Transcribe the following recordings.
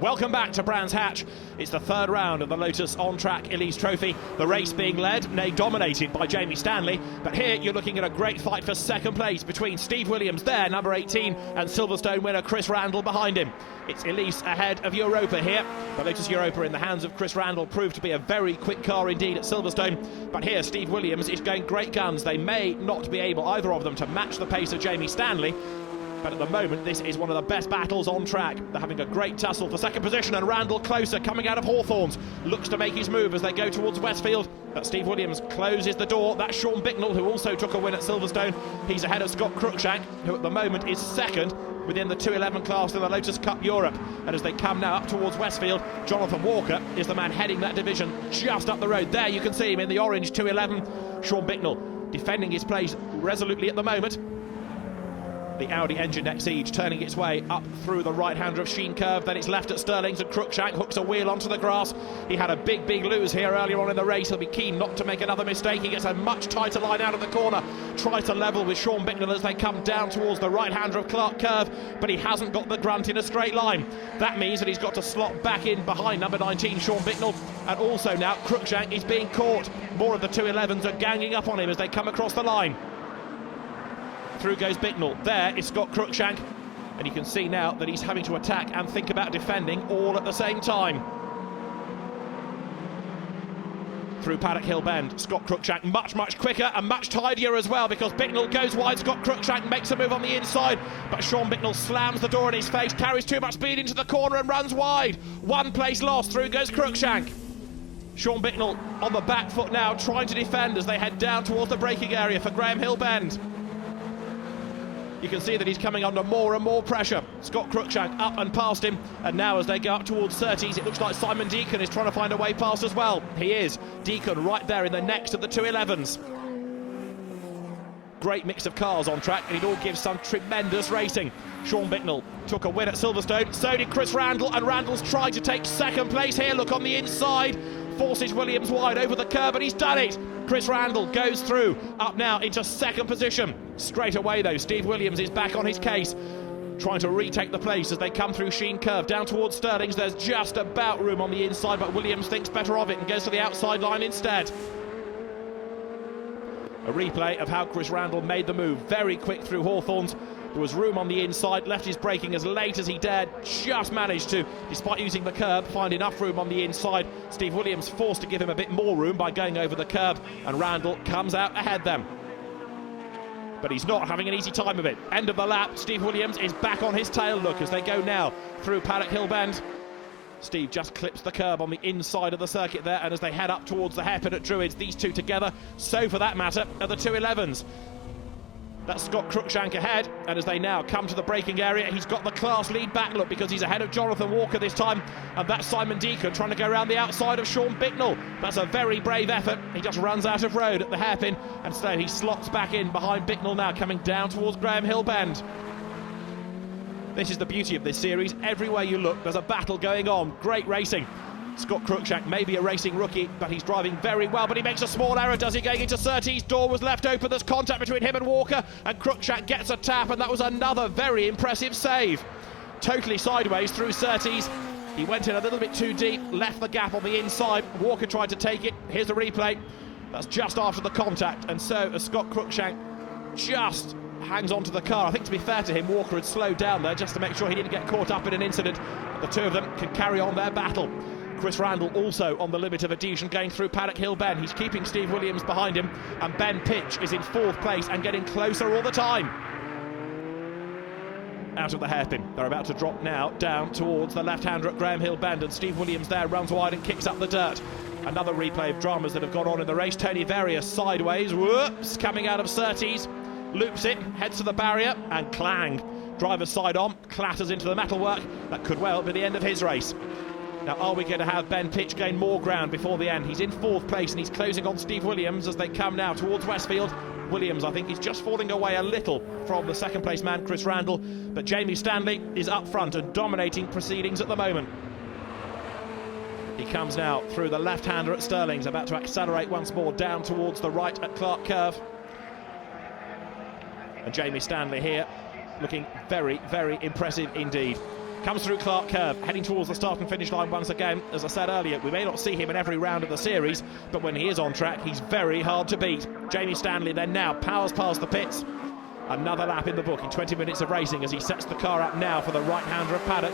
Welcome back to Brands Hatch. It's the third round of the Lotus on-track Elise Trophy. The race being led, nay dominated, by Jamie Stanley. But here you're looking at a great fight for second place between Steve Williams there, number 18, and Silverstone winner Chris Randall behind him. It's Elise ahead of Europa here. The Lotus Europa in the hands of Chris Randall proved to be a very quick car indeed at Silverstone. But here Steve Williams is going great guns. They may not be able, either of them, to match the pace of Jamie Stanley. But at the moment, this is one of the best battles on track. They're having a great tussle for second position, and Randall closer, coming out of Hawthorns. Looks to make his move as they go towards Westfield. But Steve Williams closes the door. That's Sean Bicknell, who also took a win at Silverstone. He's ahead of Scott Cruikshank, who at the moment is second within the 211 class in the Lotus Cup Europe. And as they come now up towards Westfield, Jonathan Walker is the man heading that division just up the road. There you can see him in the orange 211. Sean Bicknell defending his place resolutely at the moment. The Audi engine next siege turning its way up through the right-hander of Sheen Curve, then it's left at Stirling's, and Cruikshank hooks a wheel onto the grass. He had a big lose here earlier on in the race. He'll be keen not to make another mistake. He gets a much tighter line out of the corner, tries to level with Sean Bicknell as they come down towards the right-hander of Clark Curve, but he hasn't got the grunt in a straight line. That means that he's got to slot back in behind number 19, Sean Bicknell, and also now Cruikshank is being caught. More of the 211s are ganging up on him as they come across the line. Through goes Bicknell. There is Scott Cruikshank, and you can see now that he's having to attack and think about defending all at the same time. Through Paddock Hill Bend, Scott Cruikshank much quicker and much tidier as well, because Bicknell goes wide. Scott Cruikshank makes a move on the inside, but Sean Bicknell slams the door in his face, carries too much speed into the corner and runs wide. One place lost. Through goes Cruikshank. Sean Bicknell on the back foot now, trying to defend as they head down towards the braking area for Graham Hill Bend. You can see that he's coming under more and more pressure. Scott Cruikshank up and past him, and now as they go up towards Surtees, it looks like Simon Deacon is trying to find a way past as well. He is. Deacon right there in the next of the 211s. Great mix of cars on track, and it all gives some tremendous racing. Sean Bicknell took a win at Silverstone, so did Chris Randall, and Randall's tried to take second place here. Look on the inside, forces Williams wide over the curb, and he's done it. Chris Randall goes through, up now into second position. Straight away though, Steve Williams is back on his case, trying to retake the place as they come through Sheen Curve down towards Stirling's. There's just about room on the inside, but Williams thinks better of it and goes to the outside line instead. A replay of how Chris Randall made the move, very quick through Hawthorns. There was room on the inside, left his braking as late as he dared, just managed to, despite using the curb, find enough room on the inside. Steve Williams forced to give him a bit more room by going over the curb, and Randall comes out ahead then. But he's not having an easy time of it. End of the lap, Steve Williams is back on his tail. Look as they go now through Paddock Hill Bend. Steve just clips the curb on the inside of the circuit there, and as they head up towards the hairpin at Druids, these two together, so for that matter, are the 211s. That's Scott Cruikshank ahead, and as they now come to the braking area, he's got the class lead back, look, because he's ahead of Jonathan Walker this time, and that's Simon Deacon trying to go around the outside of Sean Bicknell. That's a very brave effort. He just runs out of road at the hairpin, and so he slots back in behind Bicknell now, coming down towards Graham Hill Bend. This is the beauty of this series. Everywhere you look, there's a battle going on. Great racing. Scott Cruikshank may be a racing rookie, but he's driving very well, but he makes a small error, does he, going into Surtees? Door was left open, there's contact between him and Walker, and Cruikshank gets a tap, and that was another very impressive save. Totally sideways through Surtees. He went in a little bit too deep, left the gap on the inside. Walker tried to take it. Here's the replay. That's just after the contact, and so as Scott Cruikshank just hangs on to the car. I think, to be fair to him, Walker had slowed down there just to make sure he didn't get caught up in an incident. The two of them can carry on their battle. Chris Randall also on the limit of adhesion going through Paddock Hill Bend. He's keeping Steve Williams behind him, and Ben Pitch is in fourth place and getting closer all the time. Out of the hairpin. They're about to drop now down towards the left-hander at Graham Hill Bend, and Steve Williams there runs wide and kicks up the dirt. Another replay of dramas that have gone on in the race. Tony Various sideways, whoops, coming out of Surtees, loops it, heads to the barrier, and clang. Driver's side on, clatters into the metalwork. That could well be the end of his race. Now, are we going to have Ben Pitch gain more ground before the end? He's in fourth place and he's closing on Steve Williams as they come now towards Westfield. Williams, I think, is just falling away a little from the second place man, Chris Randall, but Jamie Stanley is up front and dominating proceedings at the moment. He comes now through the left-hander at Stirling's, about to accelerate once more down towards the right at Clark Curve. And Jamie Stanley here looking very, very impressive indeed. comes through Clark Curve, heading towards the start and finish line once again. As I said earlier, we may not see him in every round of the series, but when he is on track, he's very hard to beat. Jamie Stanley then now powers past the pits. Another lap in the book in 20 minutes of racing as he sets the car up now for the right-hander of paddock.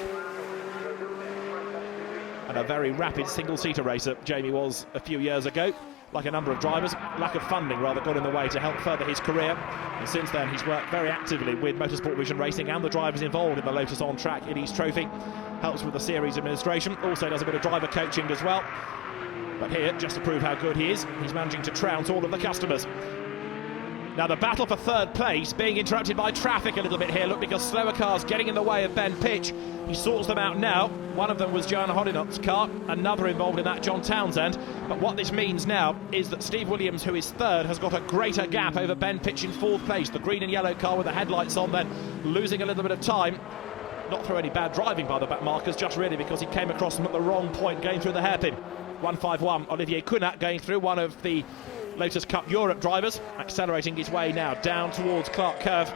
And a very rapid single-seater racer Jamie was a few years ago. Like a number of drivers, lack of funding rather got in the way to help further his career. And since then, he's worked very actively with Motorsport Vision Racing and the drivers involved in the Lotus On Track Elise Trophy. Helps with the series administration, also does a bit of driver coaching as well. But here, just to prove how good he is, he's managing to trounce all of the customers. Now the battle for third place being interrupted by traffic a little bit here, look, because slower cars getting in the way of Ben Pitch. He sorts them out now. One of them was Joanna Hodinot's car, another involved in that John Townsend. But what this means now is that Steve Williams, who is third, has got a greater gap over Ben Pitch in fourth place. The green and yellow car with the headlights on then losing a little bit of time. Not through any bad driving by the back markers, just really because he came across them at the wrong point going through the hairpin. 151, Olivier Cunat going through, one of the Lotus Cup Europe drivers, accelerating his way now down towards Clark Curve.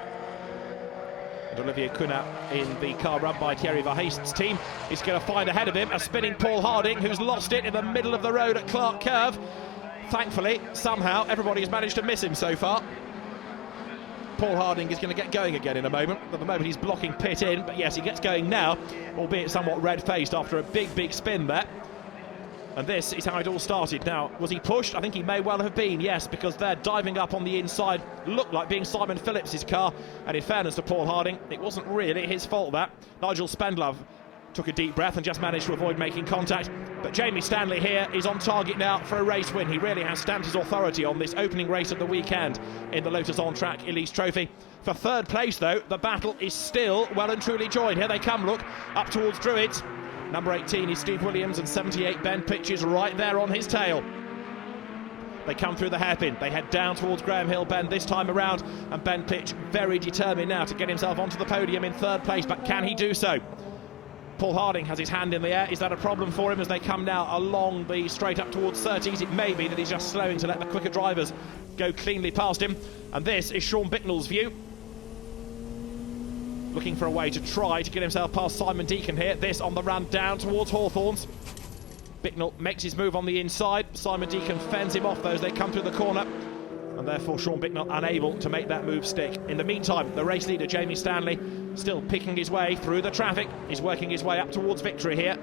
And Olivier Cunat in the car run by Thierry Verheisten's team is going to find ahead of him a spinning Paul Harding, who's lost it in the middle of the road at Clark Curve. Thankfully, somehow, everybody has managed to miss him so far. Paul Harding is going to get going again in a moment. At the moment, he's blocking pit in, but yes, he gets going now, albeit somewhat red-faced after a big spin there. And this is how it all started. Now, was he pushed? I think he may well have been, yes, because they're diving up on the inside. Looked like being Simon Phillips' car. And in fairness to Paul Harding, it wasn't really his fault, that. Nigel Spendlove took a deep breath and just managed to avoid making contact. But Jamie Stanley here is on target now for a race win. He really has stamped his authority on this opening race of the weekend in the Lotus On Track Elise Trophy. For third place, though, the battle is still well and truly joined. Here they come, look, up towards Druids. Number 18 is Steve Williams, and 78 Ben Pitch is right there on his tail. They come through the hairpin. They head down towards Graham Hill Bend this time around, and Ben Pitch very determined now to get himself onto the podium in third place, but can he do so? Paul Harding has his hand in the air. Is that a problem for him as they come now along the straight up towards 30s? It may be that he's just slowing to let the quicker drivers go cleanly past him. And this is Sean Bicknell's view. Looking for a way to try to get himself past Simon Deacon here. This on the run down towards Hawthorns. Bicknell makes his move on the inside. Simon Deacon fends him off though as they come through the corner. And therefore Sean Bicknell unable to make that move stick. In the meantime, the race leader Jamie Stanley still picking his way through the traffic. He's working his way up towards victory here.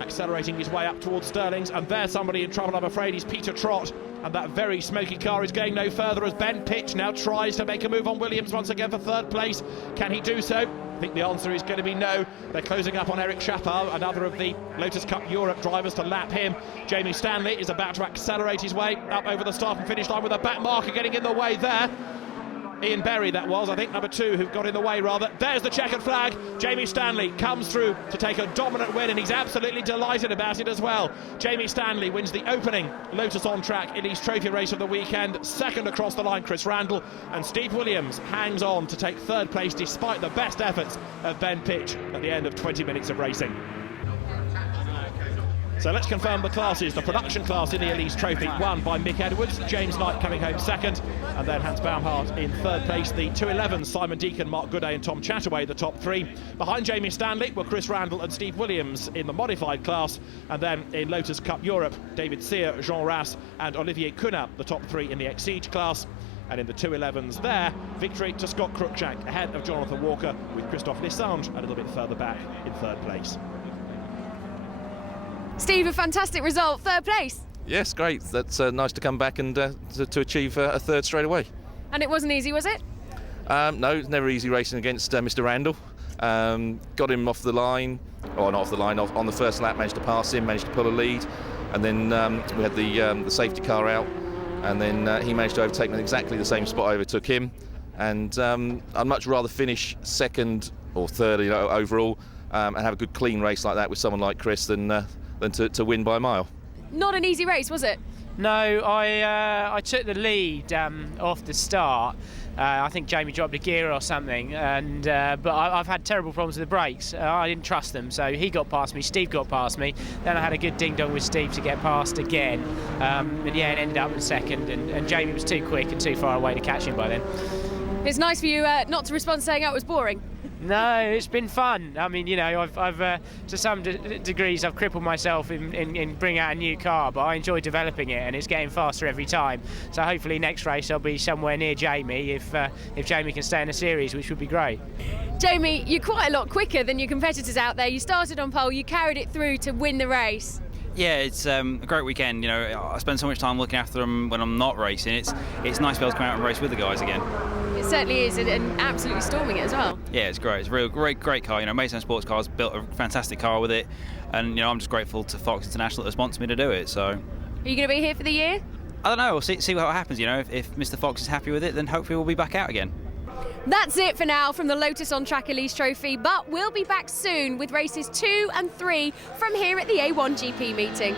Accelerating his way up towards Sterling's. And there's somebody in trouble, I'm afraid. He's Peter Trott. And that very smoky car is going no further as Ben Pitch now tries to make a move on Williams once again for third place. Can he do so? I think the answer is going to be no. They're closing up on Eric Chappard, another of the Lotus Cup Europe drivers, to lap him. Jamie Stanley is about to accelerate his way up over the start and finish line with a back marker getting in the way there. Ian Berry, that was, I think, number 2, who got in the way, rather. There's the checkered flag. Jamie Stanley comes through to take a dominant win, and he's absolutely delighted about it as well. Jamie Stanley wins the opening Lotus On Track Elise Trophy race of the weekend. Second across the line, Chris Randall. And Steve Williams hangs on to take third place despite the best efforts of Ben Pitch at the end of 20 minutes of racing. So let's confirm the classes. The production class in the Elise Trophy won by Mick Edwards, James Knight coming home second, and then Hans Baumhart in third place. The 211s, Simon Deacon, Mark Gooday and Tom Chataway, the top 3. Behind Jamie Stanley were Chris Randall and Steve Williams in the modified class, and then in Lotus Cup Europe, David Sear, Jean Rass and Olivier Cunat, the top 3 in the Exige class. And in the 211s there, victory to Scott Cruikshank ahead of Jonathan Walker, with Christophe Lissange a little bit further back in third place. Steve, a fantastic result, third place. Yes, great. That's nice to come back and to achieve a third straight away. And it wasn't easy, was it? No, it's never easy racing against Mr. Randall. Got him off the line, or not off the line, on the first lap, managed to pass him, managed to pull a lead. And then we had the safety car out, and then he managed to overtake me in exactly the same spot I overtook him. And I'd much rather finish second or third, overall, and have a good clean race like that with someone like Chris than to win by a mile. Not an easy race, was it? No, I took the lead off the start. I think Jamie dropped a gear or something, and but I've had terrible problems with the brakes. I didn't trust them, so he got past me, Steve got past me. Then I had a good ding-dong with Steve to get past again. And yeah, it ended up in second, and Jamie was too quick and too far away to catch him by then. It's nice for you not to respond saying it was boring. No, it's been fun. I mean, you know, I've to some degrees I've crippled myself in bringing out a new car, but I enjoy developing it, and it's getting faster every time. So hopefully next race I'll be somewhere near Jamie if Jamie can stay in the series, which would be great. Jamie, you're quite a lot quicker than your competitors out there. You started on pole, you carried it through to win the race. Yeah, it's a great weekend. You know, I spend so much time looking after them when I'm not racing. It's nice to be able to come out and race with the guys again. It certainly is, and absolutely storming it as well. Yeah, it's great. It's a real great car. You know, Maidstone Sports Cars built a fantastic car with it, and you know, I'm just grateful to Fox International that sponsors me to do it. So, are you going to be here for the year? I don't know. We'll see what happens. You know, if Mr. Fox is happy with it, then hopefully we'll be back out again. That's it for now from the Lotus On Track Elise Trophy, but we'll be back soon with races 2 and 3 from here at the A1GP meeting.